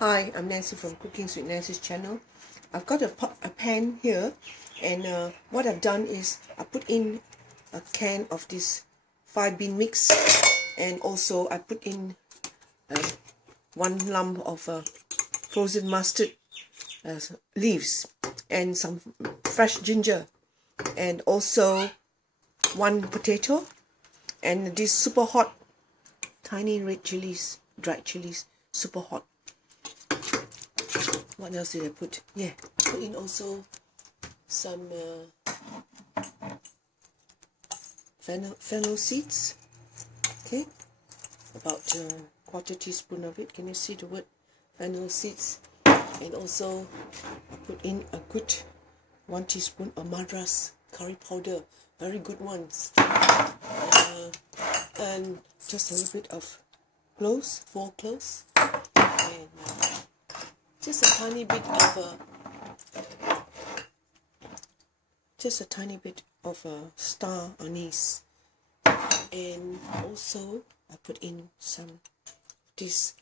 Hi, I'm Nancy from Cooking with Nancy's channel. I've got a pan here, and what I've done is I put in a can of this 5-bean mix, and also I put in one lump of frozen mustard leaves and some fresh ginger, and also one potato, and these super hot tiny red chilies, dried chilies, super hot. What else did I put? Yeah, put in also some fennel seeds. Okay, about a quarter teaspoon of it. Can you see the word fennel seeds? And also I put in a good 1 teaspoon of Madras curry powder, very good ones, and just a little bit of cloves, 4 cloves, and just a tiny bit of star anise, and also I put in some this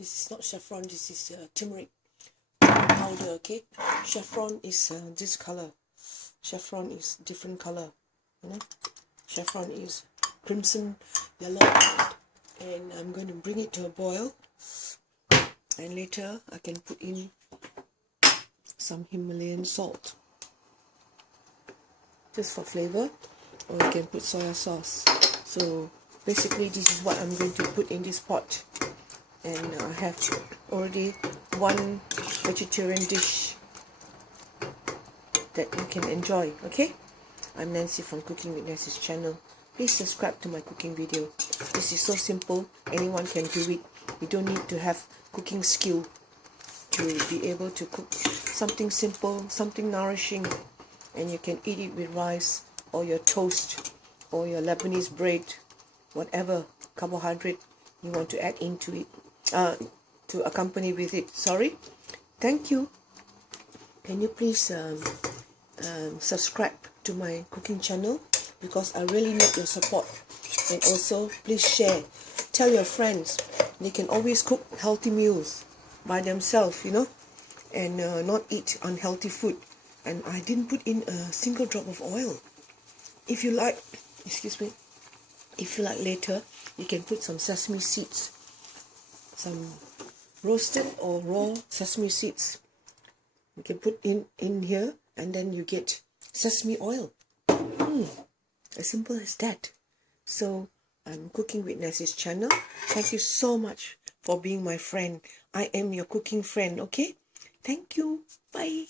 is not saffron, this is turmeric powder. Okay, saffron is this color, saffron is different color, you know, saffron is crimson yellow. And I'm going to bring it to a boil, and later I can put in some Himalayan salt just for flavor, or you can put soya sauce. So basically this is what I'm going to put in this pot, and I have already one vegetarian dish that you can enjoy. Okay, I'm Nancy from Cooking with Nancy's channel. Please subscribe to my cooking video. This is so simple, anyone can do it. You don't need to have cooking skill to be able to cook something simple, something nourishing, and you can eat it with rice or your toast or your Lebanese bread, whatever carbohydrate you want to add into it, to accompany with it. Sorry. Thank you. Can you please subscribe to my cooking channel, because I really need your support. And also please share, tell your friends. They can always cook healthy meals by themselves, you know, and not eat unhealthy food. And I didn't put in a single drop of oil. If you like, excuse me, if you like later, you can put some sesame seeds, some roasted or raw sesame seeds. You can put in here, and then you get sesame oil. As simple as that. So I'm Cooking with Nancy's channel. Thank you so much for being my friend. I am your cooking friend. Okay, thank you. Bye.